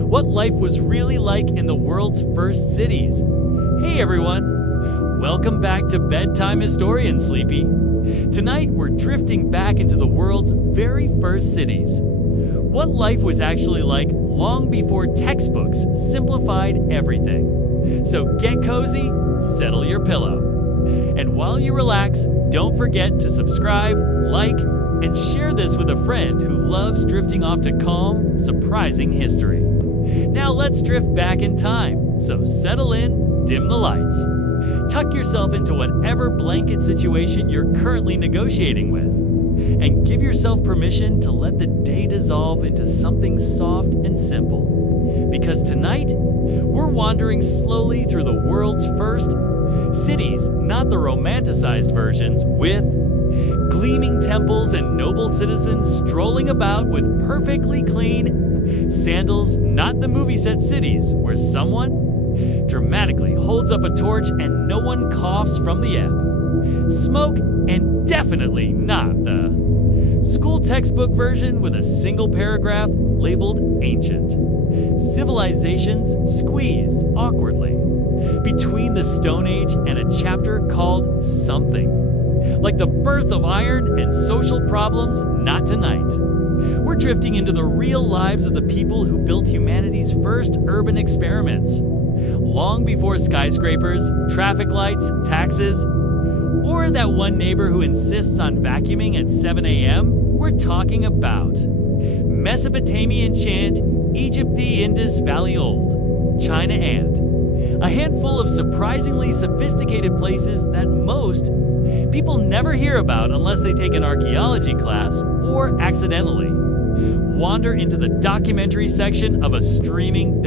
what life was really like in the world's first cities. Hey everyone, welcome back to Bedtime Historian Sleepy. Tonight we're drifting back into the world's very first cities. What life was actually like long before textbooks simplified everything. So get cozy, settle your pillow. And while you relax, don't forget to subscribe, like, and share this with a friend who loves drifting off to calm, surprising history. Now let's drift back in time, so settle in, dim the lights. Tuck yourself into whatever blanket situation you're currently negotiating with, and give yourself permission to let the day dissolve into something soft and simple. Because tonight, we're wandering slowly through the world's first cities, not the romanticized versions, with gleaming temples and noble citizens strolling about with perfectly clean sandals, not the movie set cities where someone dramatically holds up a torch and no one coughs from the ebb. Smoke, and definitely not the school textbook version with a single paragraph labeled ancient. Civilizations squeezed awkwardly between the Stone Age and a chapter called something. Like the birth of iron and social problems, not tonight. We're drifting into the real lives of the people who built humanity's first urban experiments. Long before skyscrapers, traffic lights, taxes, or that one neighbor who insists on vacuuming at 7 a.m., we're talking about Mesopotamian chant, Egypt the Indus Valley Old, China and a handful of surprisingly sophisticated places that most people never hear about unless they take an archaeology class or accidentally wander into the documentary section of a streaming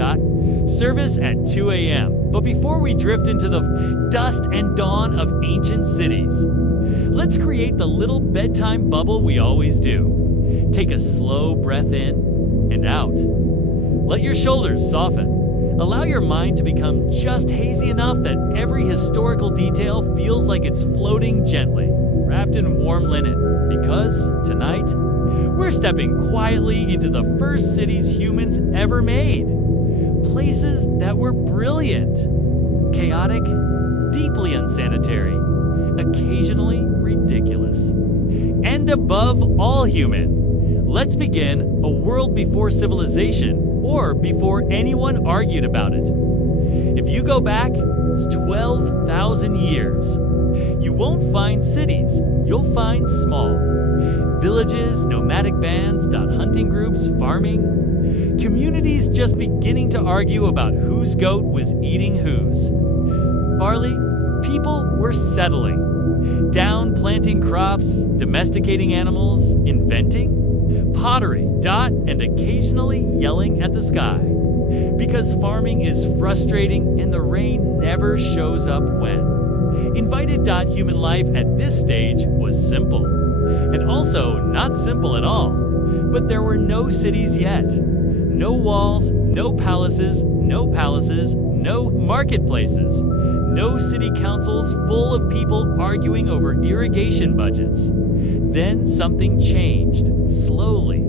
service at 2 a.m. But before we drift into the dust and dawn of ancient cities, let's create the little bedtime bubble we always do. Take a slow breath in and out. Let your shoulders soften. Allow your mind to become just hazy enough that every historical detail feels like it's floating gently, wrapped in warm linen. Because tonight, we're stepping quietly into the first cities humans ever made. Places that were brilliant, chaotic, deeply unsanitary, occasionally ridiculous, and above all human. Let's begin a world before civilization, or before anyone argued about it. If you go back, it's 12,000 years. You won't find cities, you'll find small villages, nomadic bands, hunting groups, farming, communities just beginning to argue about whose goat was eating whose. Barley, people were settling, down planting crops, domesticating animals, inventing pottery, and occasionally yelling at the sky. Because farming is frustrating and the rain never shows up when. Invited. Human life at this stage was simple. And also not simple at all. But there were no cities yet. No walls, no palaces, no marketplaces. No city councils full of people arguing over irrigation budgets. Then something changed, slowly.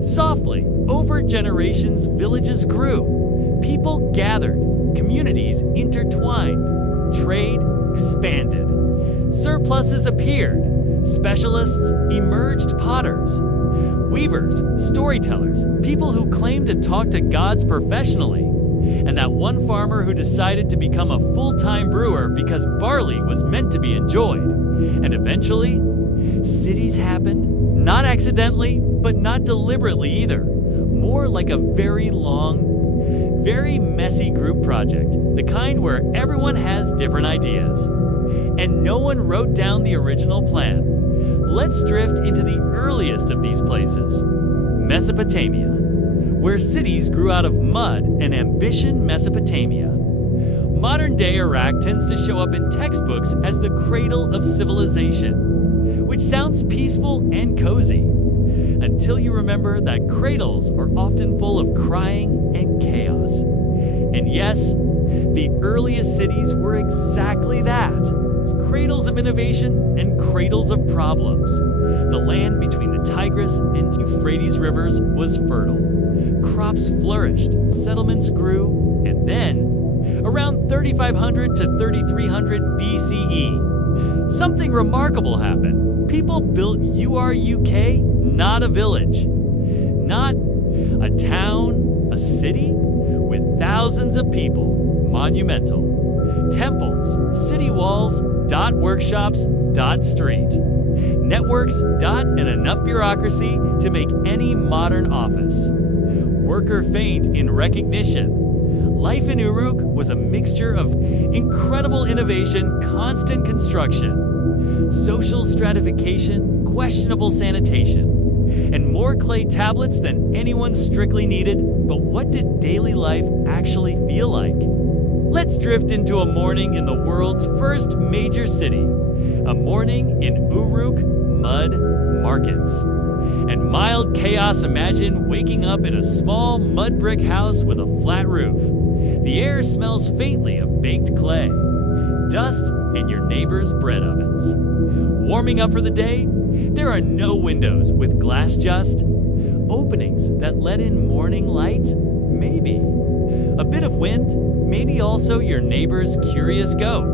Softly, over generations, villages grew. People gathered, communities intertwined, trade expanded. Surpluses appeared, specialists emerged, potters, weavers, storytellers, people who claimed to talk to gods professionally, and that one farmer who decided to become a full-time brewer because barley was meant to be enjoyed. And eventually, cities happened, not accidentally, but not deliberately either. More like a very long, very messy group project, the kind where everyone has different ideas. And no one wrote down the original plan. Let's drift into the earliest of these places, Mesopotamia, where cities grew out of mud and ambition. Mesopotamia. Modern-day Iraq tends to show up in textbooks as the cradle of civilization, which sounds peaceful and cozy, until you remember that cradles are often full of crying and chaos. And yes, the earliest cities were exactly that. Cradles of innovation and cradles of problems. The land between the Tigris and Euphrates rivers was fertile. crops flourished, settlements grew, and then, around 3500 to 3300 BCE, something remarkable happened. People built URUK, not a village, not a town, a city, with thousands of people, monumental, temples, city walls, workshops, street, networks, and enough bureaucracy to make any modern office. Worker faint in recognition. Life in Uruk was a mixture of incredible innovation, constant construction, social stratification, questionable sanitation, and more clay tablets than anyone strictly needed. But what did daily life actually feel like? Let's drift into a morning in the world's first major city, a morning in Uruk mud markets. And mild chaos, imagine waking up in a small mud brick house with a flat roof. The air smells faintly of baked clay, dust, and your neighbor's bread ovens. Warming up for the day, there are no windows with glass, just openings that let in morning light, maybe. A bit of wind, maybe also your neighbor's curious goat.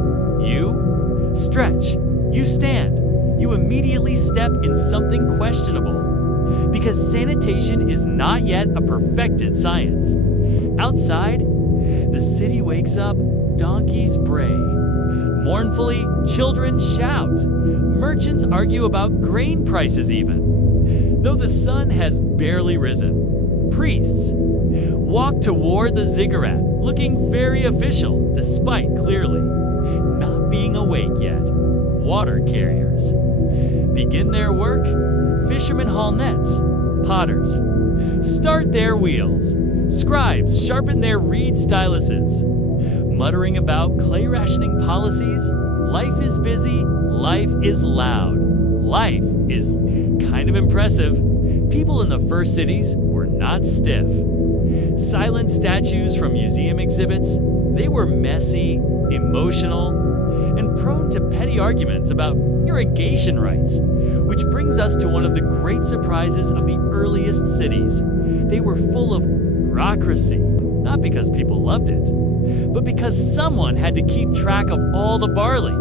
You stretch, you stand, you immediately step in something questionable. Because sanitation is not yet a perfected science. Outside, the city wakes up, donkeys bray. Mournfully, children shout. Merchants argue about grain prices even. Though the sun has barely risen, priests walk toward the ziggurat, looking very official, despite clearly not being awake yet. Water carriers begin their work. Fishermen haul nets. Potters start their wheels. Scribes sharpen their reed styluses. Muttering about clay rationing policies, life is busy, life is loud, life is kind of impressive. People in the first cities were not stiff. Silent statues from museum exhibits, they were messy, emotional, and prone to petty arguments about irrigation rights, which brings us to one of the great surprises of the earliest cities. They were full of bureaucracy, not because people loved it, but because someone had to keep track of all the barley.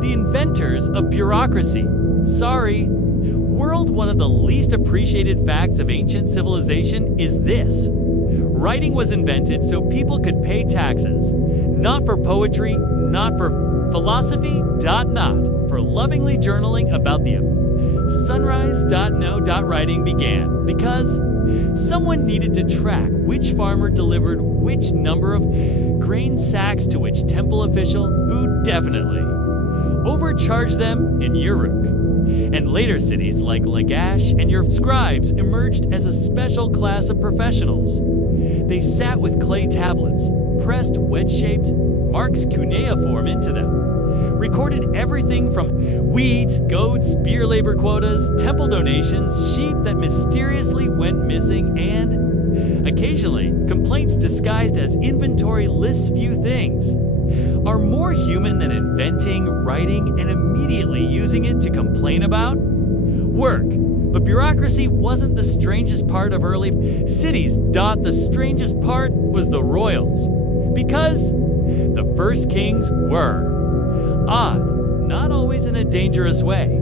The inventors of bureaucracy. Sorry. World, one of the least appreciated facts of ancient civilization is this. Writing was invented so people could pay taxes, not for poetry, not for philosophy, not for lovingly journaling about the sunrise. No. Writing began because someone needed to track which farmer delivered which number of grain sacks to which temple official who definitely overcharged them in Uruk. And later cities like Lagash and your scribes emerged as a special class of professionals. They sat with clay tablets, pressed wedge-shaped marks cuneiform into them, recorded everything from wheat, goats, beer labor quotas, temple donations, sheep that mysteriously went missing, and occasionally complaints disguised as inventory lists few things are more human than inventing, writing, and immediately using it to complain about work. But bureaucracy wasn't the strangest part of early cities. The strangest part was the royals, because the first kings were odd, not always in a dangerous way,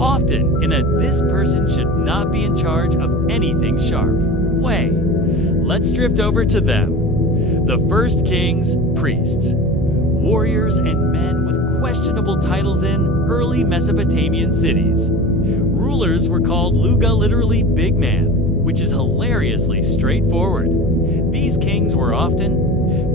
often in a this person should not be in charge of anything sharp way. Let's drift over to them. The first kings, priests, warriors, and men with questionable titles in early Mesopotamian cities. Rulers were called Luga, literally big man, which is hilariously straightforward. These kings were often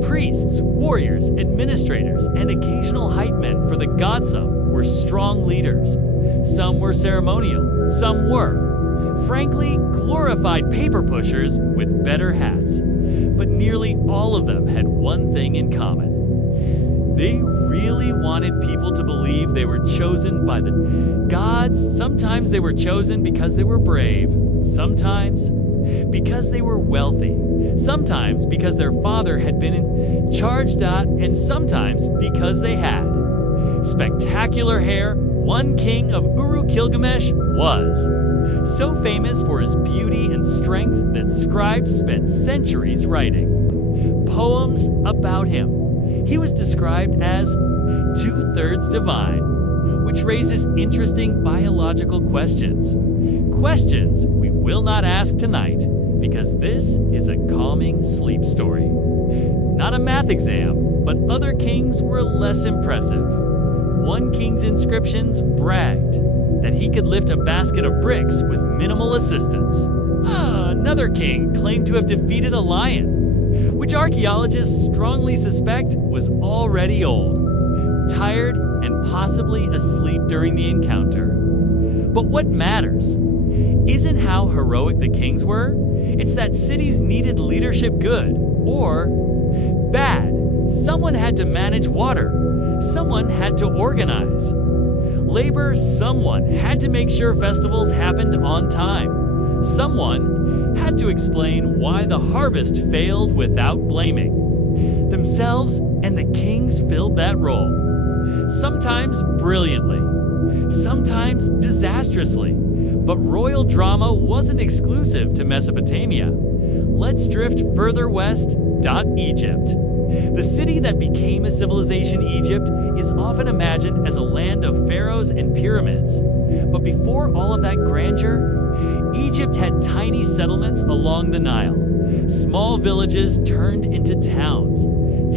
priests, warriors, administrators, and occasional hype men for the god. Some were strong leaders. Some were ceremonial. Some were, frankly, glorified paper pushers with better hats. But nearly all of them had one thing in common. They really wanted people to believe they were chosen by the gods. Sometimes they were chosen because they were brave. Sometimes because they were wealthy. Sometimes because their father had been in charge. And sometimes because they had spectacular hair, one king of Uru-Gilgamesh was so famous for his beauty and strength that scribes spent centuries writing poems about him. He was described as two-thirds divine, which raises interesting biological questions. Questions we will not ask tonight because this is a calming sleep story. Not a math exam, but other kings were less impressive. One king's inscriptions bragged that he could lift a basket of bricks with minimal assistance. Another king claimed to have defeated a lion, which archaeologists strongly suspect was already old, tired, and possibly asleep during the encounter. But what matters isn't how heroic the kings were, it's that cities needed leadership good or bad. Someone had to manage water, someone had to organize labor, someone had to make sure festivals happened on time. Someone had to explain why the harvest failed without blaming themselves, and the kings filled that role. Sometimes brilliantly, sometimes disastrously, but royal drama wasn't exclusive to Mesopotamia. Let's drift further west. Egypt. The city that became a civilization, Egypt, is often imagined as a land of pharaohs and pyramids. But before all of that grandeur, Egypt had tiny settlements along the Nile. Small villages turned into towns.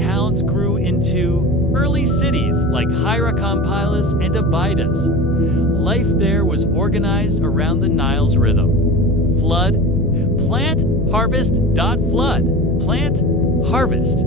Towns grew into early cities like Hierakonpolis and Abydos. Life there was organized around the Nile's rhythm. Flood, plant, harvest, flood, plant, harvest.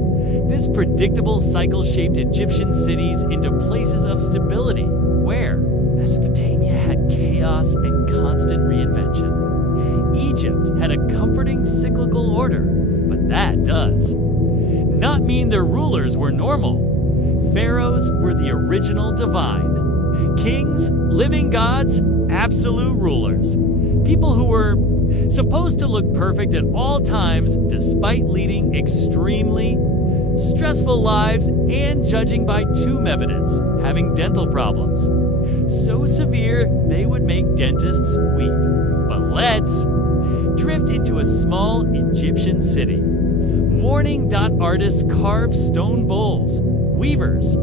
This predictable cycle shaped Egyptian cities into places of stability, where Mesopotamia had chaos and constant reinvention. Egypt had a comforting cyclical order, but that does not mean their rulers were normal. Pharaohs were the original divine. Kings, living gods, absolute rulers. People who were supposed to look perfect at all times despite leading extremely stressful lives and, judging by tomb evidence, having dental problems. So severe they would make dentists weep. But let's drift into a small Egyptian city. Mourning artists carve stone bowls. Weavers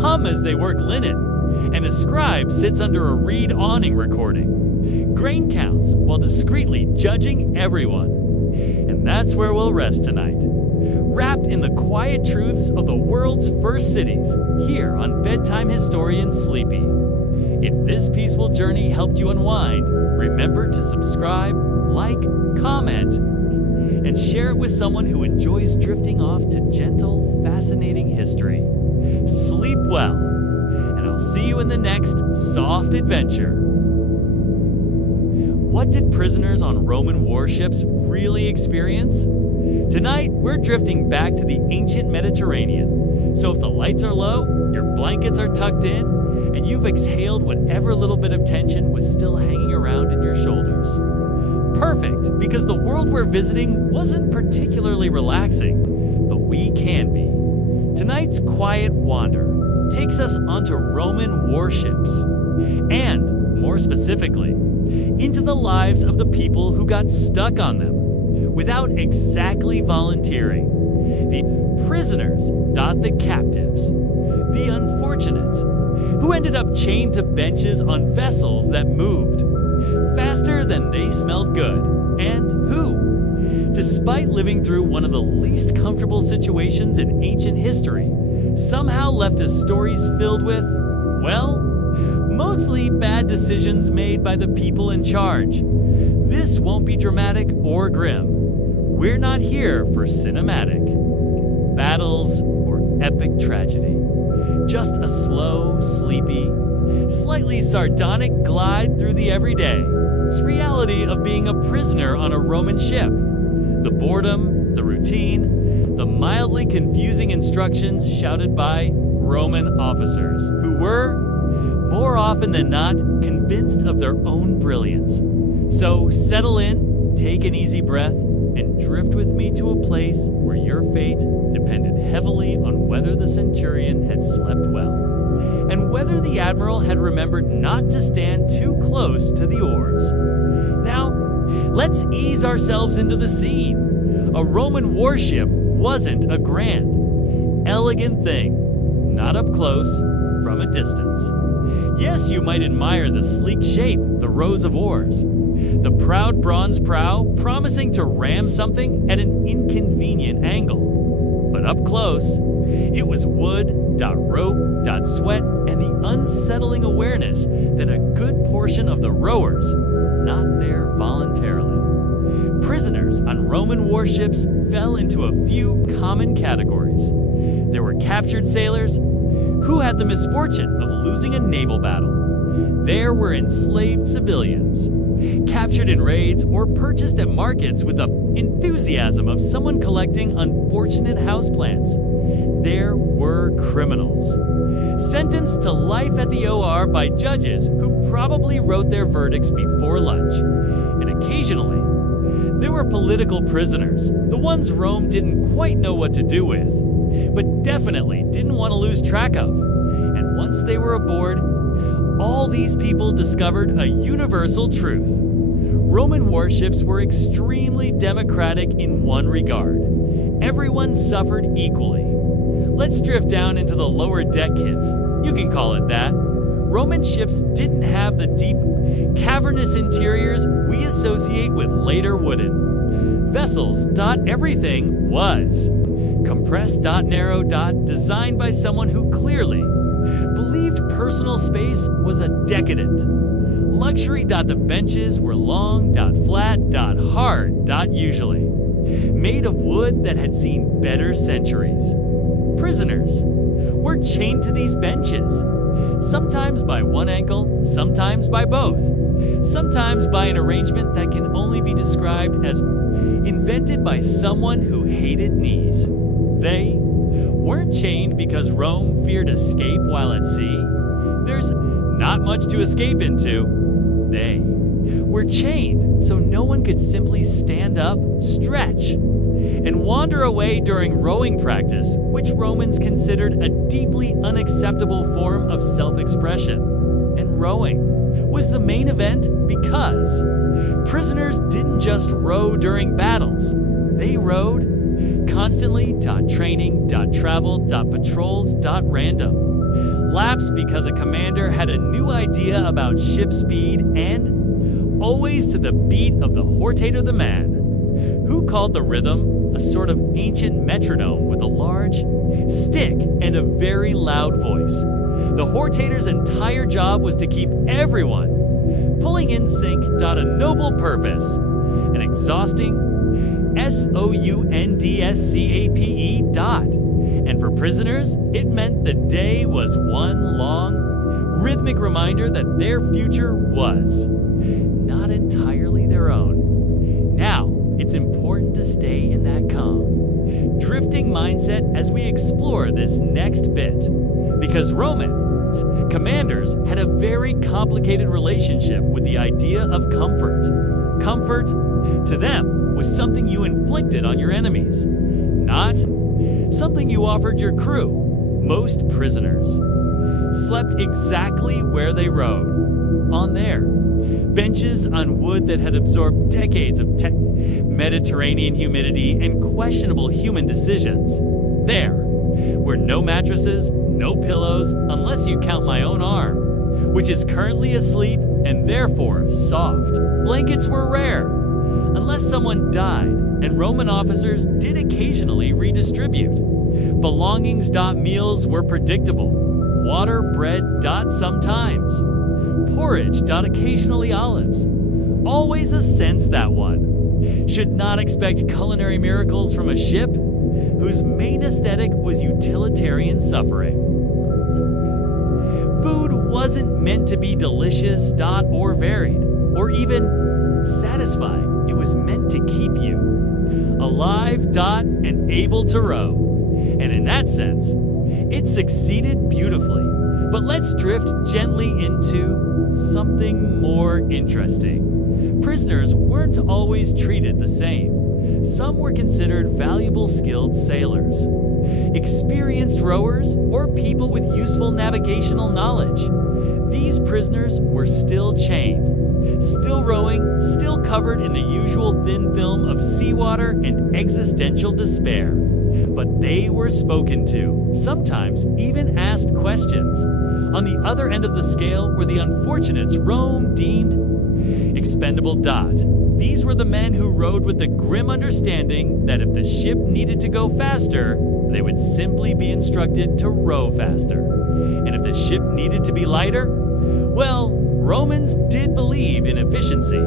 hum as they work linen. And a scribe sits under a reed awning recording grain counts while discreetly judging everyone. And that's where we'll rest tonight, wrapped in the quiet truths of the world's first cities, here on Bedtime Historian Sleepy. If this peaceful journey helped you unwind, remember to subscribe, like, comment, and share it with someone who enjoys drifting off to gentle, fascinating history. Sleep well, and I'll see you in the next soft adventure. What did prisoners on Roman warships really experience? Tonight, we're drifting back to the ancient Mediterranean. So if the lights are low, your blankets are tucked in, and you've exhaled whatever little bit of tension was still hanging around in your shoulders. Perfect, because the world we're visiting wasn't particularly relaxing, but we can be. Tonight's quiet wander takes us onto Roman warships, and, more specifically, into the lives of the people who got stuck on them without exactly volunteering. The prisoners, the captives, the unfortunates, who ended up chained to benches on vessels that moved faster than they smelled good, and who, despite living through one of the least comfortable situations in ancient history, somehow left us stories filled with, well, mostly bad decisions made by the people in charge. This won't be dramatic or grim. We're not here for cinematic battles or epic tragedy. Just a slow, sleepy, slightly sardonic glide through the everyday. It's reality of being a prisoner on a Roman ship. The boredom, the routine, the mildly confusing instructions shouted by Roman officers who were, more often than not, convinced of their own brilliance. So settle in, take an easy breath, and drift with me to a place where your fate depended heavily on whether the centurion had slept well, and whether the admiral had remembered not to stand too close to the oars. Now, let's ease ourselves into the scene. A Roman warship wasn't a grand, elegant thing, not up close, from a distance. Yes, you might admire the sleek shape, the rows of oars, the proud bronze prow promising to ram something at an inconvenient angle. But up close, it was wood, rope, sweat, and the unsettling awareness that a good portion of the rowers were not there voluntarily. Prisoners on Roman warships fell into a few common categories. There were captured sailors who had the misfortune of losing a naval battle. There were enslaved civilians, captured in raids or purchased at markets with the enthusiasm of someone collecting unfortunate houseplants. There were criminals, sentenced to life at the OR by judges who probably wrote their verdicts before lunch. And occasionally, there were political prisoners, the ones Rome didn't quite know what to do with, but definitely didn't want to lose track of. And once they were aboard, all these people discovered a universal truth. Roman warships were extremely democratic in one regard. Everyone suffered equally. Let's drift down into the lower deck, Kif. You can call it that. Roman ships didn't have the deep, cavernous interiors we associate with later wooden vessels. Everything was compressed. Narrow. Designed by someone who clearly believed personal space was a decadent. Luxury. The benches were long. Flat. Hard. Usually made of wood that had seen better centuries. Prisoners were chained to these benches, sometimes by one ankle, sometimes by both, sometimes by an arrangement that can only be described as invented by someone who hated knees. They weren't chained because Rome feared escape while at sea. There's not much to escape into. They were chained so no one could simply stand up, stretch, and wander away during rowing practice, which Romans considered a deeply unacceptable form of self-expression. And rowing was the main event because prisoners didn't just row during battles. They rowed constantly. Training. Travel. Patrols. Random laps because a commander had a new idea about ship speed, and always to the beat of the hortator, the man who called the rhythm a sort of ancient metronome with a large stick and a very loud voice. The hortator's entire job was to keep everyone pulling in sync. A noble purpose, an exhausting SOUNDSCAPE. And for prisoners, it meant the day was one long, rhythmic reminder that their future was not entirely their own. Now, it's important to stay in that calm, drifting mindset as we explore this next bit, because Romans commanders had a very complicated relationship with the idea of comfort. Comfort, to them, was something you inflicted on your enemies, not something you offered your crew. Most prisoners slept exactly where they rowed, on their benches on wood that had absorbed decades of Mediterranean humidity and questionable human decisions. There were no mattresses, no pillows, unless you count my own arm, which is currently asleep and therefore soft. Blankets were rare, unless someone died, and Roman officers did occasionally redistribute. Belongings. Meals were predictable. Water, bread. Sometimes porridge. Occasionally olives. Always a sense that one should not expect culinary miracles from a ship whose main aesthetic was utilitarian suffering. Food wasn't meant to be delicious. Or varied, or even satisfying. It was meant to keep you alive. And able to row. And in that sense, it succeeded beautifully. But let's drift gently into something more interesting. Prisoners weren't always treated the same. Some were considered valuable skilled sailors, experienced rowers, or people with useful navigational knowledge. These prisoners were still chained, still rowing, still covered in the usual thin film of seawater and existential despair. But they were spoken to, sometimes even asked questions. On the other end of the scale were the unfortunates Rome deemed expendable. These were the men who rowed with the grim understanding that if the ship needed to go faster, they would simply be instructed to row faster. And if the ship needed to be lighter, well, Romans did believe in efficiency.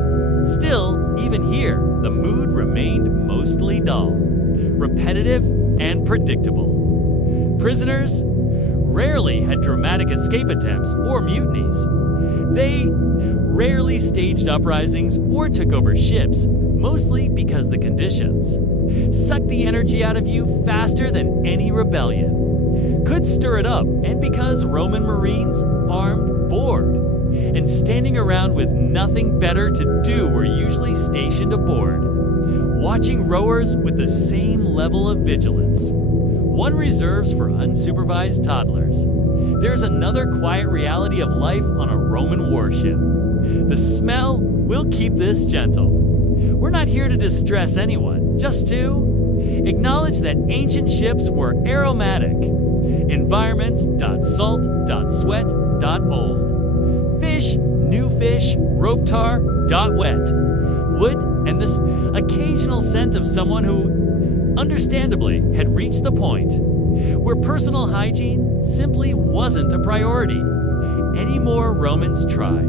Still, even here, the mood remained mostly dull, repetitive, and predictable. Prisoners rarely had dramatic escape attempts or mutinies. They rarely staged uprisings or took over ships, mostly because the conditions sucked the energy out of you faster than any rebellion could stir it up, and because Roman Marines, armed, bored, and standing around with nothing better to do were usually stationed aboard, watching rowers with the same level of vigilance. One reserves for unsupervised toddlers. There's another quiet reality of life on a Roman warship. The smell will keep this gentle. We're not here to distress anyone, just to acknowledge that ancient ships were aromatic. Environments.salt.sweat.old. Fish, new fish, rope tar, wet. Wood, and this occasional scent of someone who, understandably, had reached the point where personal hygiene simply wasn't a priority. Any more Romans tried.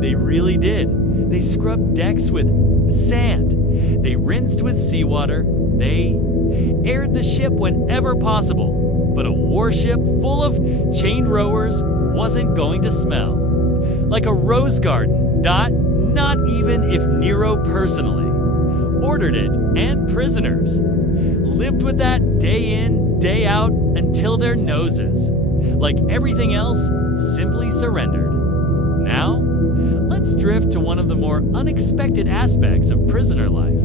They really did. They scrubbed decks with sand. They rinsed with seawater. They aired the ship whenever possible. But a warship full of chained rowers wasn't going to smell like a rose garden. Not even if Nero personally ordered it, and prisoners lived with that day in, day out until their noses, like everything else, simply surrendered. Now, let's drift to one of the more unexpected aspects of prisoner life: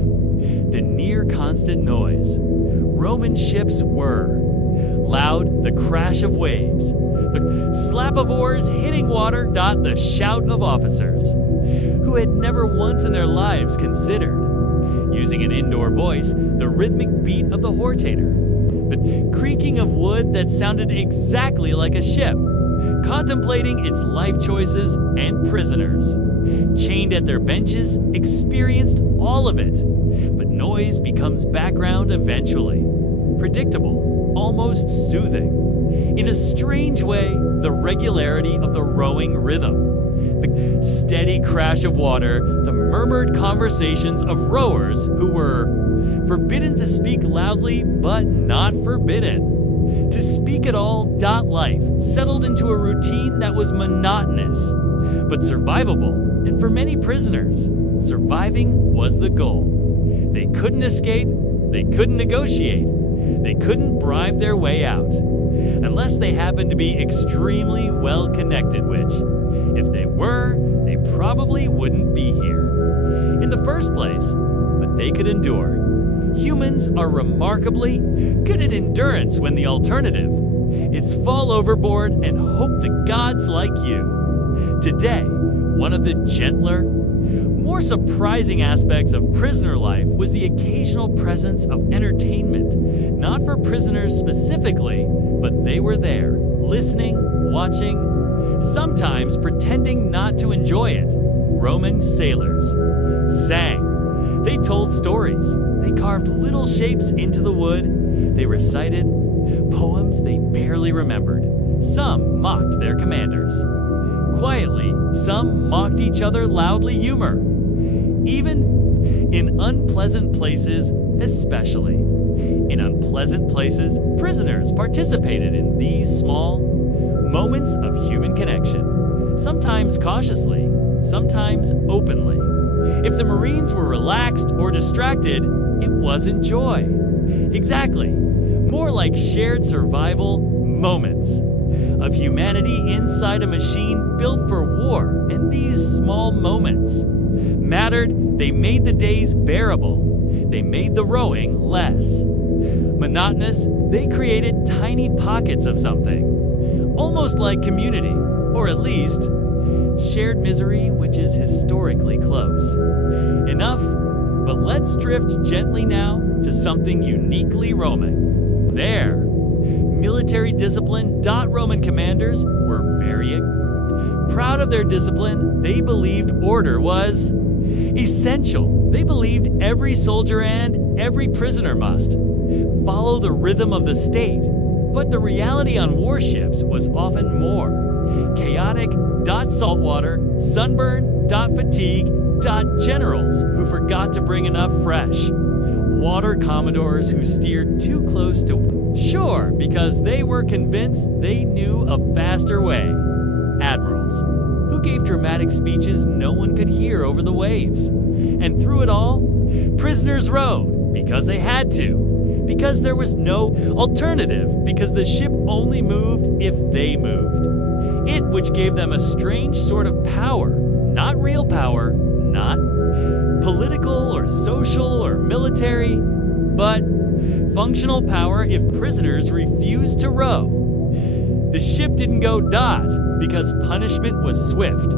the near constant noise. Roman ships were loud, the crash of waves, the slap of oars hitting water, the shout of officers who had never once in their lives considered using an indoor voice, the rhythmic beat of the hortator, the creaking of wood that sounded exactly like a ship, contemplating its life choices, and prisoners, chained at their benches, experienced all of it. But noise becomes background eventually, predictable, almost soothing. In a strange way, the regularity of the rowing rhythm, the steady crash of water, the murmured conversations of rowers who were forbidden to speak loudly, but not forbidden to speak at all. Life settled into a routine that was monotonous, but survivable. And for many prisoners, surviving was the goal. They couldn't escape, they couldn't negotiate, they couldn't bribe their way out, unless they happened to be extremely well connected, which, if they were, they probably wouldn't be here in the first place, but they could endure. Humans are remarkably good at endurance when the alternative is fall overboard and hope the gods like you. Today, one of the gentler, more surprising aspects of prisoner life was the occasional presence of entertainment, not for prisoners specifically, but they were there, listening, watching, sometimes pretending not to enjoy it. Roman sailors sang. They told stories. They carved little shapes into the wood. They recited poems they barely remembered. Some mocked their commanders. Quietly, some mocked each other loudly. Humor. Even in unpleasant places, especially. In unpleasant places, prisoners participated in these small moments of human connection, sometimes cautiously, sometimes openly. If the Marines were relaxed or distracted, it wasn't joy. Exactly. More like shared survival moments of humanity inside a machine built for war. And these small moments mattered. They made the days bearable. they made the rowing less monotonous. They created tiny pockets of something, almost like community, or at least shared misery, which is historically close. Enough, but let's drift gently now to something uniquely Roman. There, military discipline. Roman commanders were very proud of their discipline. They believed order was essential. They believed every soldier and every prisoner must follow the rhythm of the state. But the reality on warships was often more chaotic. Saltwater, sunburn. Fatigue. Generals who forgot to bring enough fresh water. Commodores who steered too close to shore because they were convinced they knew a faster way. Admirals who gave dramatic speeches no one could hear over the waves. And through it all, prisoners rowed because they had to, because there was no alternative, because the ship only moved if they moved. It which gave them a strange sort of power, not real power, not political or social or military, but functional power. If prisoners refused to row, the ship didn't go because punishment was swift.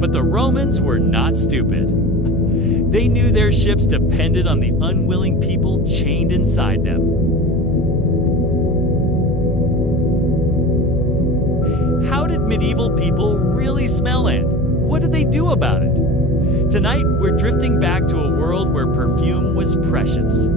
But the Romans were not stupid. They knew their ships depended on the unwilling people chained inside them. How did medieval people really smell, and what did they do about it? Tonight, we're drifting back to a world where perfume was precious.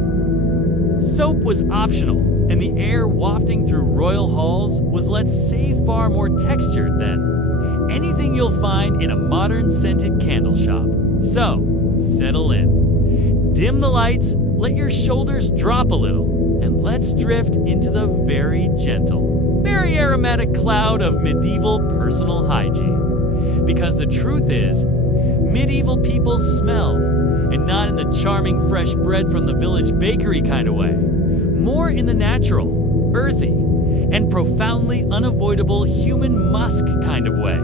Soap was optional, and the air wafting through royal halls was, let's say, far more textured than anything you'll find in a modern scented candle shop. So, settle in. Dim the lights, let your shoulders drop a little, and let's drift into the very gentle, very aromatic cloud of medieval personal hygiene. Because the truth is, medieval people smell, and not in the charming fresh bread from the village bakery kind of way. More in the natural, earthy, and profoundly unavoidable human musk kind of way.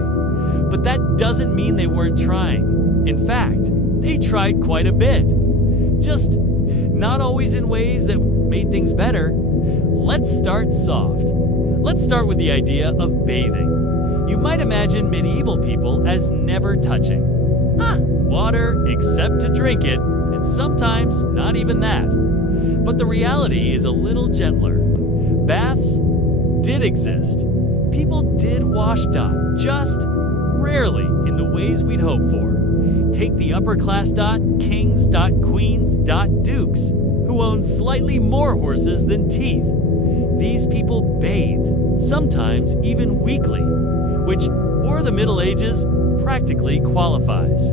But that doesn't mean they weren't trying. In fact, they tried quite a bit. Just not always in ways that made things better. Let's start soft. Let's start with the idea of bathing. You might imagine medieval people as never touching water except to drink it, and sometimes not even that. But the reality is a little gentler. Baths did exist. People did wash just rarely in the ways we'd hope for. Take the upper class kings queens dukes, who own slightly more horses than teeth. These people bathe, sometimes even weekly, which, or the Middle Ages, practically qualifies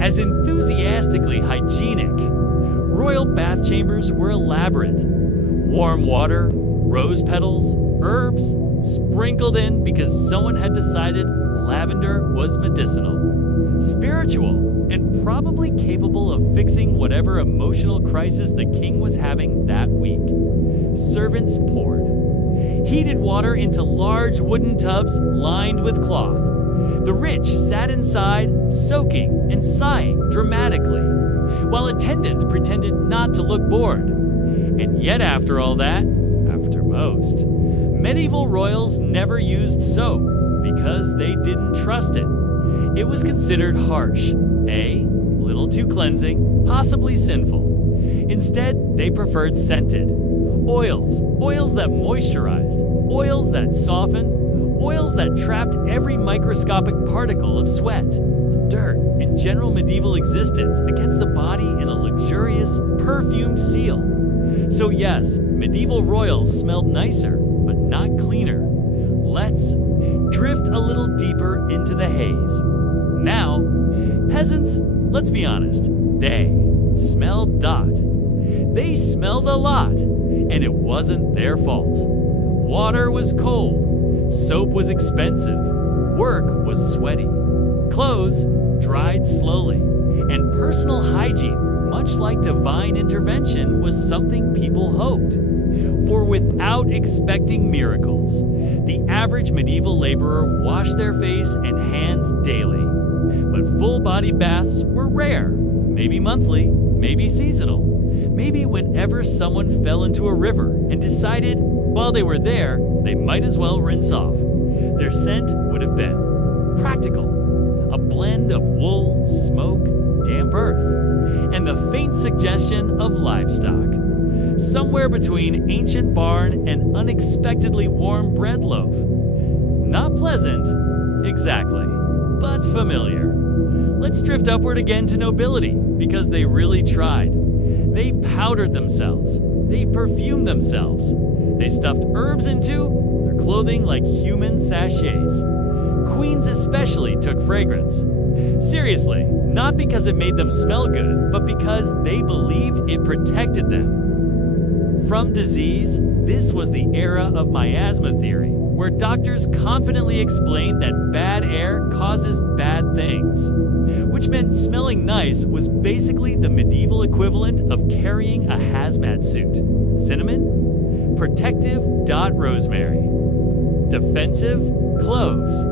as enthusiastically hygienic. Royal bath chambers were elaborate. Warm water, rose petals, herbs, sprinkled in because someone had decided lavender was medicinal, spiritual, and probably capable of fixing whatever emotional crisis the king was having that week. Servants poured heated water into large wooden tubs lined with cloth. The rich sat inside, soaking and sighing dramatically, while attendants pretended not to look bored. And yet after all that, after most, medieval royals never used soap because they didn't trust it. It was considered harsh, little too cleansing, possibly sinful. Instead, they preferred scented oils that moisturized, oils that softened, oils that trapped every microscopic particle of sweat, dirt, and general medieval existence against the body in a luxurious, perfumed seal. So yes, medieval royals smelled nicer, but not cleaner. Let's drift a little deeper into the haze. Now, peasants, let's be honest, they smelled They smelled a lot, and it wasn't their fault. Water was cold, soap was expensive, work was sweaty, clothes dried slowly, and personal hygiene, much like divine intervention, was something people hoped for without expecting miracles. The average medieval laborer washed their face and hands daily, but full-body baths were rare, maybe monthly, maybe seasonal. Maybe whenever someone fell into a river and decided, while they were there, they might as well rinse off. Their scent would have been practical, a blend of wool, smoke, damp earth, and the faint suggestion of livestock. Somewhere between ancient barn and unexpectedly warm bread loaf. Not pleasant, exactly, but familiar. Let's drift upward again to nobility, because they really tried. They powdered themselves. They perfumed themselves. They stuffed herbs into their clothing like human sachets. Queens especially took fragrance. Seriously, not because it made them smell good, but because they believed it protected them. From disease, this was the era of miasma theory, where doctors confidently explained that bad air causes bad things, which meant smelling nice was basically the medieval equivalent of carrying a hazmat suit. Cinnamon, protective, rosemary. Defensive, cloves.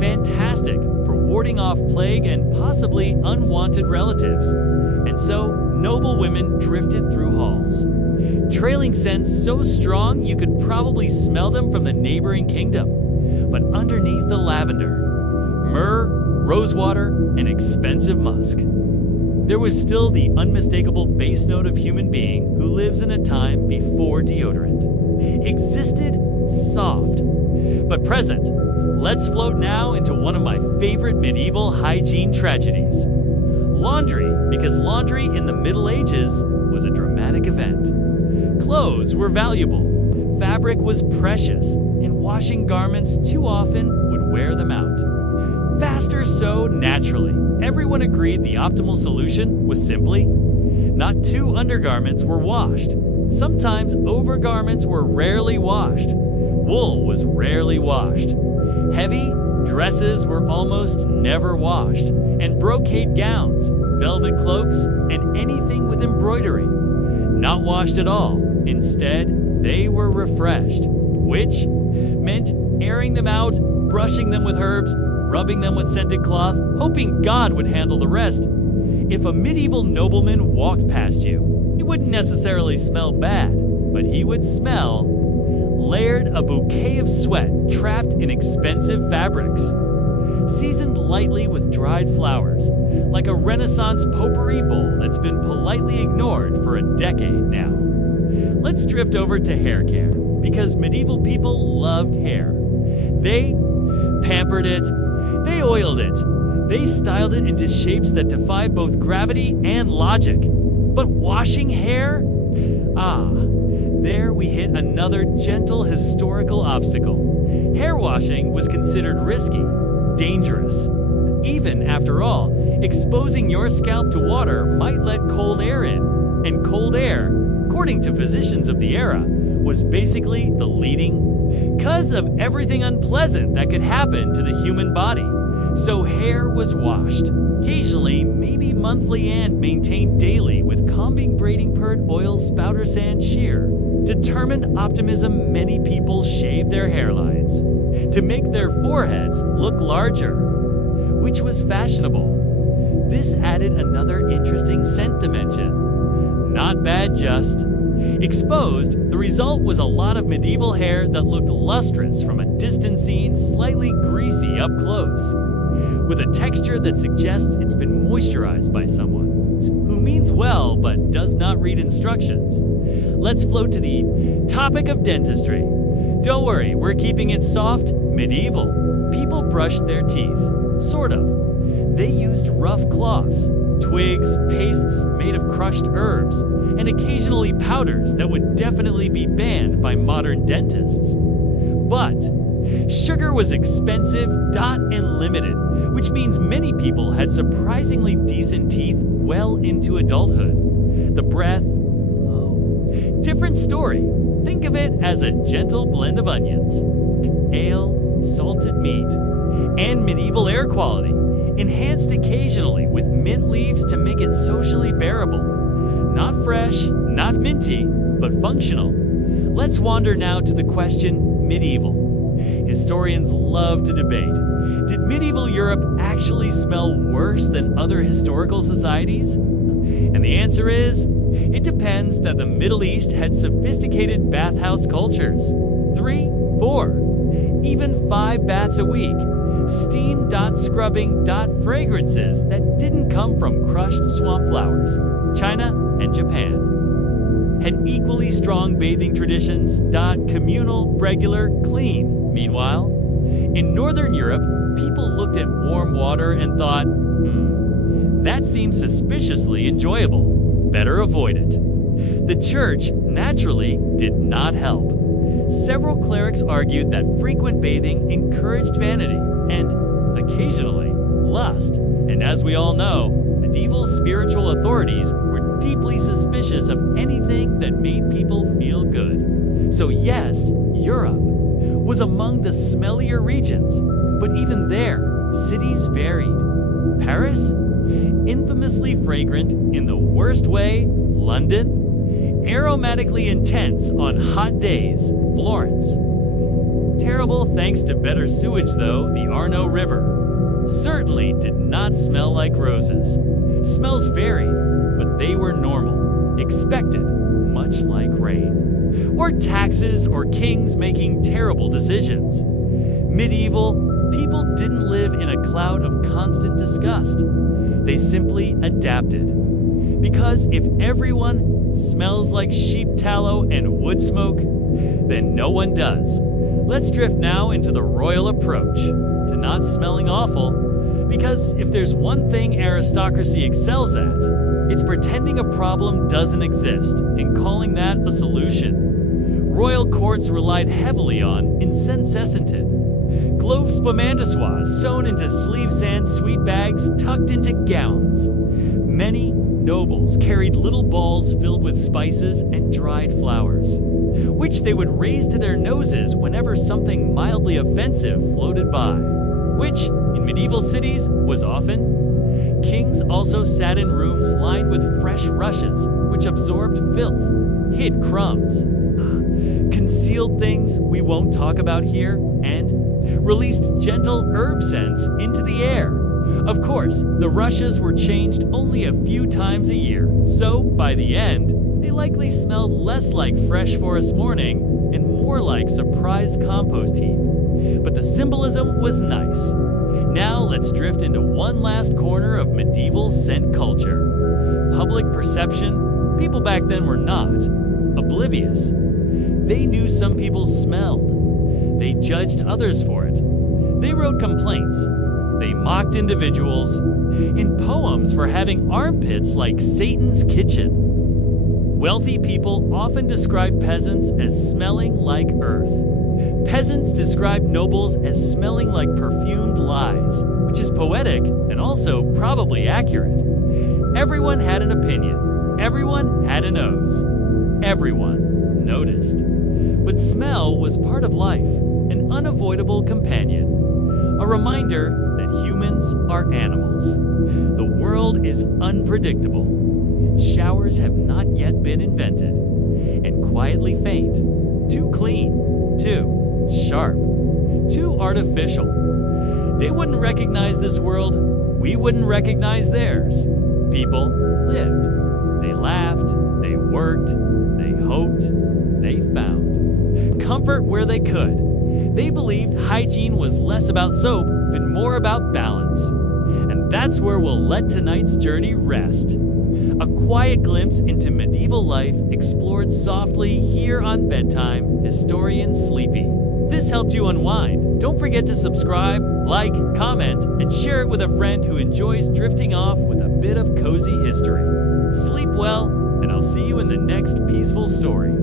Fantastic for warding off plague and possibly unwanted relatives. And so, noble women drifted through halls, trailing scents so strong you could probably smell them from the neighboring kingdom. But underneath the lavender, myrrh, rosewater, and expensive musk, there was still the unmistakable base note of human being who lives in a time before deodorant existed, soft, but present. Let's float now into one of my favorite medieval hygiene tragedies. Laundry, because laundry in the Middle Ages was a dramatic event. Clothes were valuable, fabric was precious, and washing garments too often would wear them out. Faster so naturally, everyone agreed the optimal solution was simply not two undergarments were washed. Sometimes overgarments were rarely washed. Wool was rarely washed. Heavy dresses were almost never washed, and brocade gowns, velvet cloaks, and anything with embroidery, not washed at all. Instead, they were refreshed, which meant airing them out, brushing them with herbs, rubbing them with scented cloth, hoping God would handle the rest. If a medieval nobleman walked past you, he wouldn't necessarily smell bad, but he would smell layered, a bouquet of sweat trapped in expensive fabrics, seasoned lightly with dried flowers, like a Renaissance potpourri bowl that's been politely ignored for a decade now. Let's drift over to hair care, because medieval people loved hair. They pampered it, they oiled it, they styled it into shapes that defy both gravity and logic. But washing hair? There we hit another gentle historical obstacle. Hair washing was considered risky, dangerous. Even, after all, exposing your scalp to water might let cold air in. And cold air, according to physicians of the era, was basically the leading cause of everything unpleasant that could happen to the human body. So hair was washed, occasionally, maybe monthly, and maintained daily with combing, braiding, pert, oil, spouter, sand, shear. Determined optimism, many people shaved their hairlines to make their foreheads look larger, which was fashionable. This added another interesting scent dimension. Not bad, just. Exposed, the result was a lot of medieval hair that looked lustrous from a distant scene, slightly greasy up close, with a texture that suggests it's been moisturized by someone who means well but does not read instructions. Let's float to the topic of dentistry. Don't worry, we're keeping it soft, medieval. People brushed their teeth, sort of. They used rough cloths, twigs, pastes made of crushed herbs, and occasionally powders that would definitely be banned by modern dentists. But sugar was expensive, and limited, which means many people had surprisingly decent teeth well into adulthood. The breath, different story. Think of it as a gentle blend of onions, ale, salted meat, and medieval air quality, enhanced occasionally with mint leaves to make it socially bearable. Not fresh, not minty, but functional. Let's wander now to the question, medieval. Historians love to debate. Did medieval Europe actually smell worse than other historical societies? And the answer is It depends that the Middle East had sophisticated bathhouse cultures. 3, 4, even 5 baths a week. Steam scrubbing fragrances that didn't come from crushed swamp flowers. China and Japan had equally strong bathing traditions. Communal, regular, clean. Meanwhile, in Northern Europe, people looked at warm water and thought, that seems suspiciously enjoyable. Better avoid it. The church, naturally, did not help. Several clerics argued that frequent bathing encouraged vanity and, occasionally, lust. And as we all know, medieval spiritual authorities were deeply suspicious of anything that made people feel good. So yes, Europe was among the smellier regions, but even there, cities varied. Paris? Infamously fragrant in the worst way. London? Aromatically intense on hot days. Florence? Terrible thanks to better sewage though. The Arno River certainly did not smell like roses. Smells varied, but they were normal, expected, much like rain. Or taxes or kings making terrible decisions. Medieval people didn't live in a cloud of constant disgust. They simply adapted. Because if everyone smells like sheep tallow and wood smoke, then no one does. Let's drift now into the royal approach to not smelling awful. Because if there's one thing aristocracy excels at, it's pretending a problem doesn't exist and calling that a solution. Royal courts relied heavily on incensescented. Clove spermatozoa sewn into sleeves and sweet bags tucked into gowns. Many nobles carried little balls filled with spices and dried flowers, which they would raise to their noses whenever something mildly offensive floated by, which, in medieval cities, was often. Kings also sat in rooms lined with fresh rushes, which absorbed filth, hid crumbs, concealed things we won't talk about here, and released gentle herb scents into the air. Of course, the rushes were changed only a few times a year, so by the end, they likely smelled less like fresh forest morning and more like surprise compost heap. But the symbolism was nice. Now let's drift into one last corner of medieval scent culture. Public perception. People back then were not oblivious. They knew some people smelled. They judged others for it. They wrote complaints. They mocked individuals in poems for having armpits like Satan's kitchen. Wealthy people often described peasants as smelling like earth. Peasants described nobles as smelling like perfumed lies, which is poetic and also probably accurate. Everyone had an opinion. Everyone had a nose. Everyone noticed. But smell was part of life, an unavoidable companion. A reminder that humans are animals. The world is unpredictable, and showers have not yet been invented. And quietly faint, too clean, too sharp, too artificial. They wouldn't recognize this world, we wouldn't recognize theirs. People lived. They laughed, they worked, they hoped, they found comfort where they could. They believed hygiene was less about soap, but more about balance. And that's where we'll let tonight's journey rest. A quiet glimpse into medieval life explored softly here on Bedtime Historian Sleepy. If this helped you unwind, don't forget to subscribe, like, comment, and share it with a friend who enjoys drifting off with a bit of cozy history. Sleep well, and I'll see you in the next peaceful story.